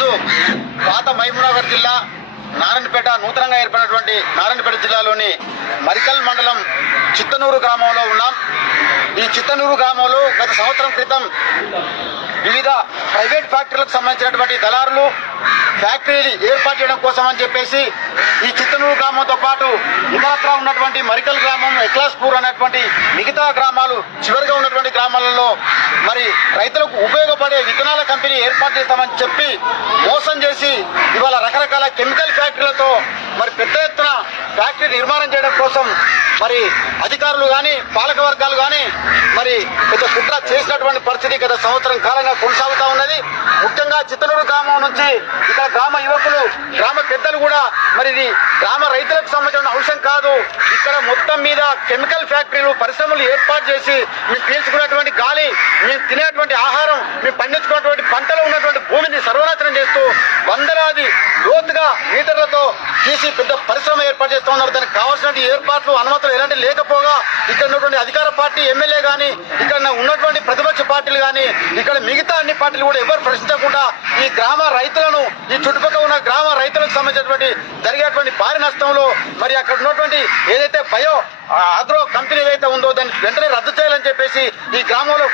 ఈరోజు పాత మహబూబ్నగర్ జిల్లా నారాయణపేట నూతనంగా ఏర్పడినటువంటి నారాయణపేట జిల్లాలోని మరికల్ మండలం చిత్తనూరు గ్రామంలో ఉన్నాం. ఈ చిత్తనూరు గ్రామంలో గత సంవత్సరం క్రితం వివిధ ప్రైవేట్ ఫ్యాక్టరీలకు సంబంధించినటువంటి దళారులు ఫ్యాక్టరీలు ఏర్పాటు చేయడం కోసం అని చెప్పేసి ఈ చిత్తనూరు గ్రామంతో పాటు ఇతరత్రా ఉన్నటువంటి మరికల్ గ్రామం, ఎక్లాస్పూర్ అనేటువంటి మిగతా గ్రామాలు చివరిగా ఉన్నటువంటి గ్రామాలలో మరి రైతులకు ఉపయోగపడే విత్తనాల కంపెనీ ఏర్పాటు చేస్తామని చెప్పి మోసం చేసి ఇవాళ రకరకాల కెమికల్ ఫ్యాక్టరీలతో మరి పెద్ద ఎత్తున ఫ్యాక్టరీ నిర్మాణం చేయడం కోసం మరి అధికారులు కానీ పాలక వర్గాలు కానీ మరి పెద్ద కుట్ర చేసినటువంటి పరిస్థితి గత సంవత్సరం కాలంగా కొనసాగుతా ఉన్నది. ముఖ్యంగా చిత్తనూరు గ్రామం నుంచి ఇక్కడ గ్రామ యువకులు, గ్రామ పెద్దలు కూడా మరి ఇది గ్రామ రైతులకు సంబంధించిన అంశం కాదు, ఇక్కడ మొత్తం మీద కెమికల్ ఫ్యాక్టరీలు, పరిశ్రమలు ఏర్పాటు చేసి మేము పీల్చుకున్నటువంటి గాలి, మేము తినేటువంటి ఆహారం, మేము పండించుకున్నటువంటి పంటలో ఉన్నటువంటి భూమిని సర్వనాశనం చేస్తూ వందలాది లోతుగా మీటర్లతో తీసి పెద్ద పరిశ్రమ ఏర్పాటు చేస్తూ ఉన్నారు. దానికి కావాల్సిన ఏర్పాట్లు, అనుమతులు ఎలాంటి లేకపోగా ఇక్కడ ఉన్నటువంటి అధికార పార్టీ ఎమ్మెల్యే కానీ, ఇక్కడ ఉన్నటువంటి ప్రతిపక్ష పార్టీలు కానీ, ఇక్కడ మిగతా అన్ని పార్టీలు కూడా ఎవరు ప్రశ్నించకుండా ఈ గ్రామ రైతులను, ఈ చుట్టుపక్కల ఉన్న గ్రామ రైతులకు సంబంధించినటువంటి జరిగేటువంటి భారీ నష్టంలో మరి అక్కడ ఉన్నటువంటి ఏదైతే బయో ఆగ్రో కంపెనీ ఏదైతే ఉందో దాన్ని వెంటనే రద్దు చేయాలని చెప్పేసి ఈ గ్రామంలో